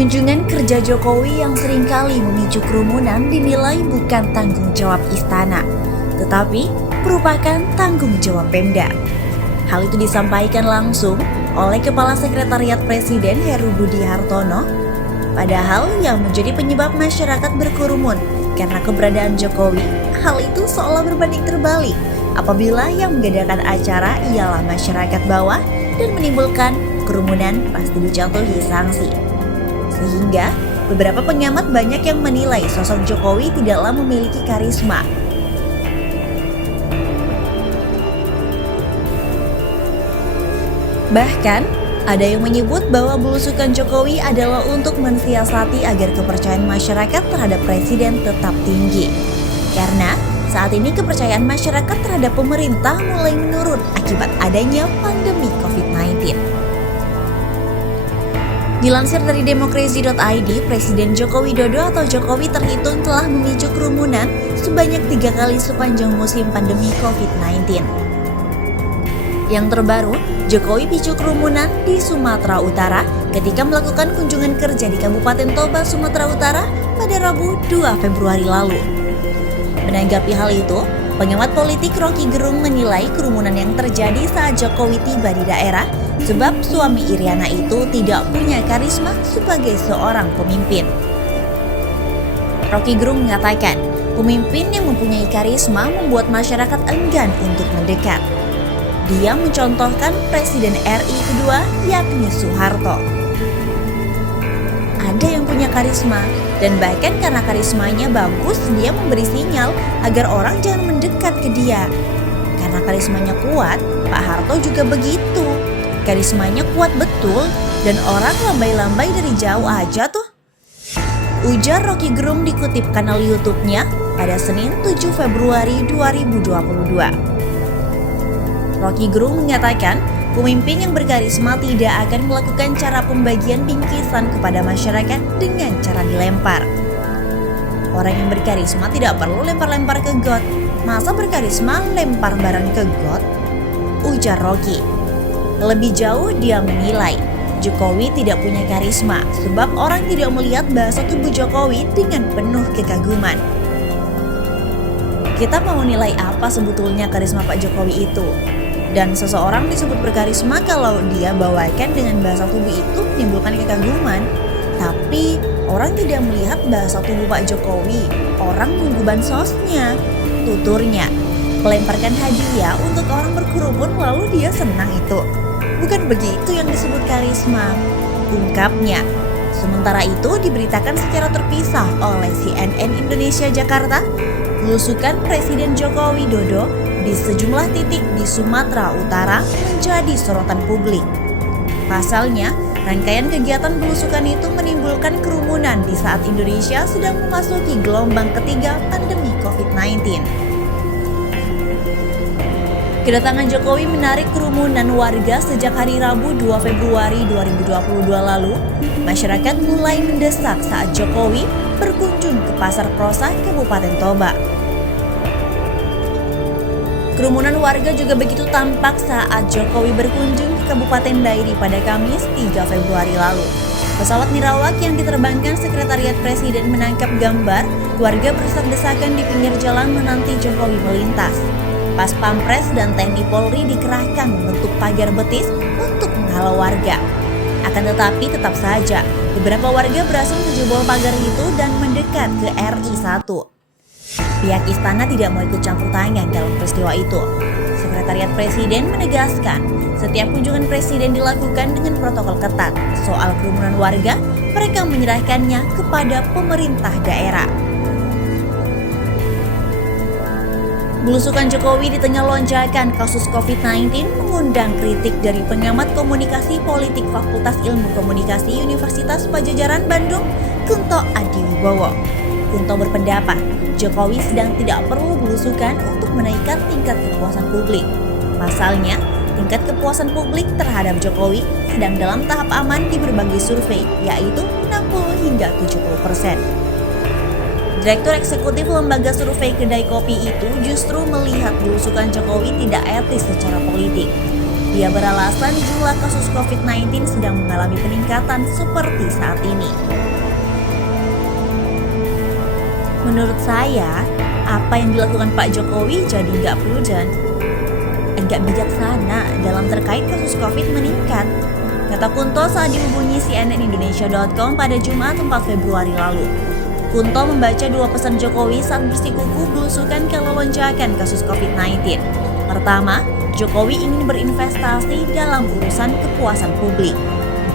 Kunjungan kerja Jokowi yang seringkali memicu kerumunan dinilai bukan tanggung jawab istana, tetapi merupakan tanggung jawab Pemda. Hal itu disampaikan langsung oleh Kepala Sekretariat Presiden Heru Budi Hartono. Padahal yang menjadi penyebab masyarakat berkerumun karena keberadaan Jokowi, hal itu seolah berbanding terbalik apabila yang mengadakan acara ialah masyarakat bawah dan menimbulkan kerumunan pasti dijatuhi sanksi. Sehingga beberapa pengamat banyak yang menilai sosok Jokowi tidaklah memiliki karisma. Bahkan, ada yang menyebut bahwa belusukan Jokowi adalah untuk mensiasati agar kepercayaan masyarakat terhadap presiden tetap tinggi. Karena saat ini kepercayaan masyarakat terhadap pemerintah mulai menurun akibat adanya pandemi COVID-19. Dilansir dari demokrasi.id, Presiden Joko Widodo atau Jokowi terhitung telah memicu kerumunan sebanyak 3 kali sepanjang musim pandemi COVID-19. Yang terbaru, Jokowi picu kerumunan di Sumatera Utara ketika melakukan kunjungan kerja di Kabupaten Toba, Sumatera Utara pada Rabu 2 Februari lalu. Menanggapi hal itu, pengamat politik Rocky Gerung menilai kerumunan yang terjadi saat Jokowi tiba di daerah sebab suami Iriana itu tidak punya karisma sebagai seorang pemimpin. Rocky Gerung mengatakan, pemimpin yang mempunyai karisma membuat masyarakat enggan untuk mendekat. Dia mencontohkan Presiden RI kedua yakni Soeharto. Ada yang punya karisma dan bahkan karena karismanya bagus dia memberi sinyal agar orang jangan mendekat ke dia. Karena karismanya kuat, Pak Harto juga begitu. Karismanya kuat betul dan orang lambai-lambai dari jauh aja tuh. Ujar Rocky Gerung dikutip kanal YouTube-nya pada Senin 7 Februari 2022. Rocky Gerung mengatakan, pemimpin yang berkarisma tidak akan melakukan cara pembagian bingkisan kepada masyarakat dengan cara dilempar. Orang yang berkarisma tidak perlu lempar-lempar ke got. Masa berkarisma lempar barang ke got? Ujar Rocky. Lebih jauh dia menilai, Jokowi tidak punya karisma sebab orang tidak melihat bahasa tubuh Jokowi dengan penuh kekaguman. Kita mau nilai apa sebetulnya karisma Pak Jokowi itu? Dan seseorang disebut berkarisma kalau dia bawakan dengan bahasa tubuh itu menimbulkan kekaguman. Tapi orang tidak melihat bahasa tubuh Pak Jokowi, orang nunggu bansosnya, tuturnya, melemparkan hadiah untuk orang berkerumun lalu dia senang itu. Bukan begitu yang disebut karisma, ungkapnya. Sementara itu diberitakan secara terpisah oleh CNN Indonesia Jakarta, belusukan Presiden Joko Widodo di sejumlah titik di Sumatera Utara menjadi sorotan publik. Pasalnya, rangkaian kegiatan belusukan itu menimbulkan kerumunan di saat Indonesia sedang memasuki gelombang ketiga pandemi COVID-19. Kedatangan Jokowi menarik kerumunan warga sejak hari Rabu 2 Februari 2022 lalu. Masyarakat mulai mendesak saat Jokowi berkunjung ke Pasar Prosa, Kabupaten Toba. Kerumunan warga juga begitu tampak saat Jokowi berkunjung ke Kabupaten Dairi pada Kamis 3 Februari lalu. Pesawat nirawak yang diterbangkan Sekretariat Presiden menangkap gambar warga berdesak-desakan di pinggir jalan menanti Jokowi melintas. Pas Pampres dan TNI Polri dikerahkan membentuk pagar betis untuk menghalau warga. Akan tetapi tetap saja beberapa warga berhasil menjebol pagar itu dan mendekat ke RI 1. Pihak istana tidak mau ikut campur tangan dalam peristiwa itu. Sekretariat Presiden menegaskan setiap kunjungan Presiden dilakukan dengan protokol ketat. Soal kerumunan warga, mereka menyerahkannya kepada pemerintah daerah. Belusukan Jokowi di tengah lonjakan kasus COVID-19 mengundang kritik dari pengamat komunikasi politik Fakultas Ilmu Komunikasi Universitas Padjadjaran Bandung, Kunto Adiwibowo. Kunto berpendapat, Jokowi sedang tidak perlu belusukan untuk menaikkan tingkat kepuasan publik. Pasalnya, tingkat kepuasan publik terhadap Jokowi sedang dalam tahap aman di berbagai survei, yaitu 60 hingga 70%. Direktur Eksekutif Lembaga Survei Kedai Kopi itu justru melihat belusukan Jokowi tidak etis secara politik. Dia beralasan jumlah kasus COVID-19 sedang mengalami peningkatan seperti saat ini. Menurut saya, apa yang dilakukan Pak Jokowi jadi nggak prudent, nggak bijaksana dalam terkait kasus COVID meningkat, kata Kunto saat dihubungi cnnindonesia.com pada Jumat 4 Februari lalu. Kunto membaca dua pesan Jokowi saat bersikukuh belusukan kalau lonjakan kasus COVID-19. Pertama, Jokowi ingin berinvestasi dalam urusan kepuasan publik.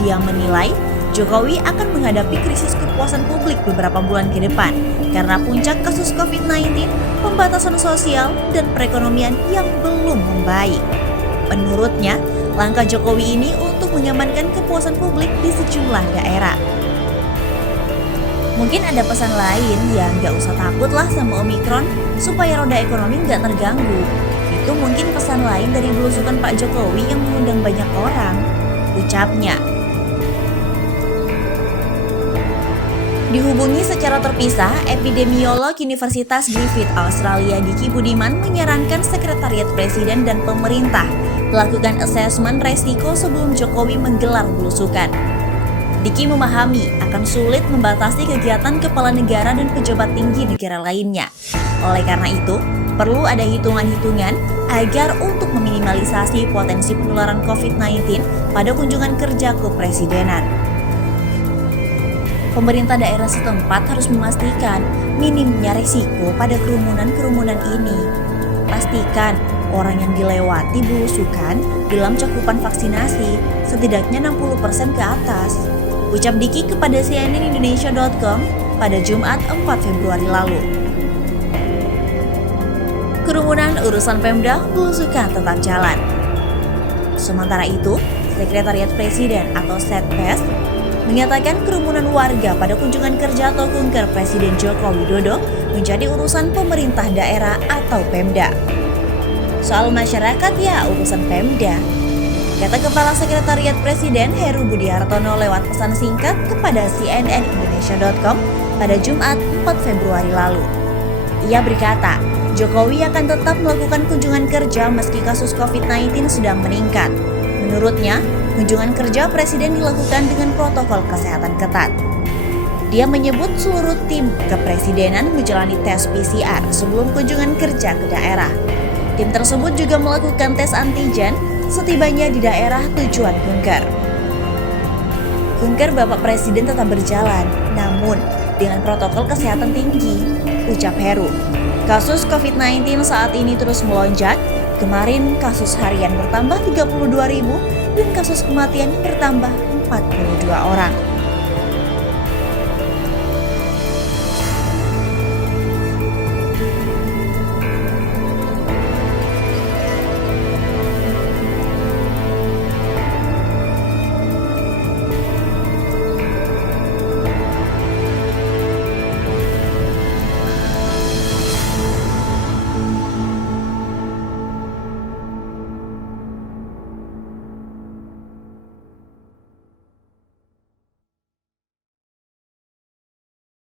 Dia menilai Jokowi akan menghadapi krisis kepuasan publik beberapa bulan ke depan karena puncak kasus COVID-19, pembatasan sosial, dan perekonomian yang belum membaik. Menurutnya, langkah Jokowi ini untuk mengamankan kepuasan publik di sejumlah daerah. Mungkin ada pesan lain yang nggak usah takutlah sama Omikron supaya roda ekonomi nggak terganggu. Itu mungkin pesan lain dari belusukan Pak Jokowi yang mengundang banyak orang, ucapnya. Dihubungi secara terpisah, epidemiolog Universitas Griffith Australia Diki Budiman menyarankan Sekretariat Presiden dan pemerintah melakukan asesmen resiko sebelum Jokowi menggelar belusukan. Diki memahami akan sulit membatasi kegiatan kepala negara dan pejabat tinggi negara lainnya. Oleh karena itu, perlu ada hitungan-hitungan agar untuk meminimalisasi potensi penularan COVID-19 pada kunjungan kerja kepresidenan. Pemerintah daerah setempat harus memastikan minimnya risiko pada kerumunan-kerumunan ini. Pastikan orang yang dilewati belusukan dalam cakupan vaksinasi setidaknya 60% ke atas. Ucap Diki kepada cnnindonesia.com pada Jumat 4 Februari lalu. Kerumunan urusan Pemda, belusukan tetap jalan. Sementara itu, Sekretariat Presiden atau Setpes menyatakan kerumunan warga pada kunjungan kerja atau kunker Presiden Joko Widodo menjadi urusan pemerintah daerah atau Pemda. Soal masyarakat ya urusan Pemda, kata Kepala Sekretariat Presiden Heru Budi Hartono lewat pesan singkat kepada cnnindonesia.com pada Jumat 4 Februari lalu. Ia berkata, Jokowi akan tetap melakukan kunjungan kerja meski kasus COVID-19 sedang meningkat. Menurutnya, kunjungan kerja Presiden dilakukan dengan protokol kesehatan ketat. Dia menyebut seluruh tim kepresidenan menjalani tes PCR sebelum kunjungan kerja ke daerah. Tim tersebut juga melakukan tes antigen setibanya di daerah tujuan kunker. Kunker Bapak Presiden tetap berjalan, namun dengan protokol kesehatan tinggi, ucap Heru. Kasus COVID-19 saat ini terus melonjak. Kemarin kasus harian bertambah 32.000 dan kasus kematian bertambah 42 orang.